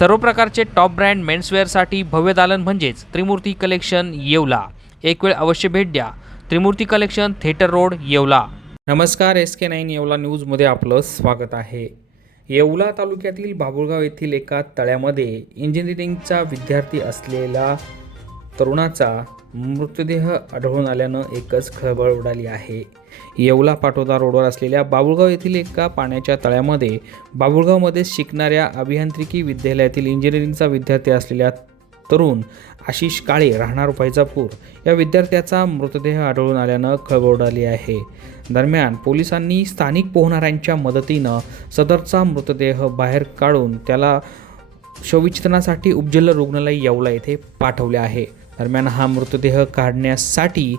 सर्व प्रकारचे top brand मेन्सवेअरसाठी भव्य दालन म्हणजेच त्रिमूर्ती कलेक्शन येवला. एक वेळ अवश्य भेट द्या. Trimurti collection theatre road Yeola. नमस्कार एस के नाईन येवला न्यूजमध्ये आपलं स्वागत आहे. येवला तालुक्यातील बाबुळगाव येथील एका तळ्यामध्ये इंजिनिअरिंगचा विद्यार्थी असलेला तरुणाचा मृतदेह आढळून आल्यानं एकच खळबळ उडाली आहे. येवला पाटोदा रोडवर असलेल्या बाबुळगाव येथील एका पाण्याच्या तळ्यामध्ये बाबुळगावमध्ये शिकणाऱ्या अभियांत्रिकी विद्यालयातील इंजिनिअरिंगचा विद्यार्थी असलेल्या तरुण आशिष काळे राहणार फैजापूर या विद्यार्थ्याचा मृतदेह आढळून आल्यानं खळबळ उडाली आहे. दरम्यान पोलिसांनी स्थानिक पोहणाऱ्यांच्या मदतीनं सदरचा मृतदेह बाहेर काढून त्याला शवविच्छेदनासाठी उपजिल्हा रुग्णालय येवला येथे पाठवले आहे. दरम्यान हा मृतदेह काढण्यासाठी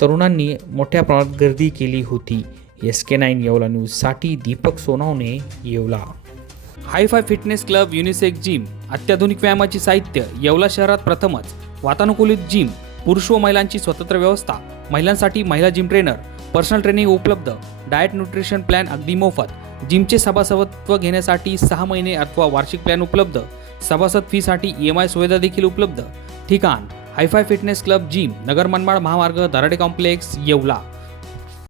तरुणांनी मोठ्या प्रमाणात गर्दी केली होती. एस के नाईन येवला न्यूजसाठी Deepak Sonawane Yeola. Hifi fitness club unisex gym अत्याधुनिक व्यायामाचे साहित्य येवला शहरात प्रथमच. वातानुकूलित जिम पुरुष व महिलांची स्वतंत्र व्यवस्था महिलांसाठी महिला जिम ट्रेनर पर्सनल ट्रेनिंग उपलब्ध डाएट न्यूट्रिशन प्लॅन अगदी मोफत जिमचे सभासदत्व घेण्यासाठी सहा महिने अथवा वार्षिक प्लॅन उपलब्ध. सभासद फीसाठी ई एम आय सुविधा देखील उपलब्ध. ठिकाण hifi fitness club gym Nagar Manmad महामार्ग दराडे कॉम्प्लेक्स येवला.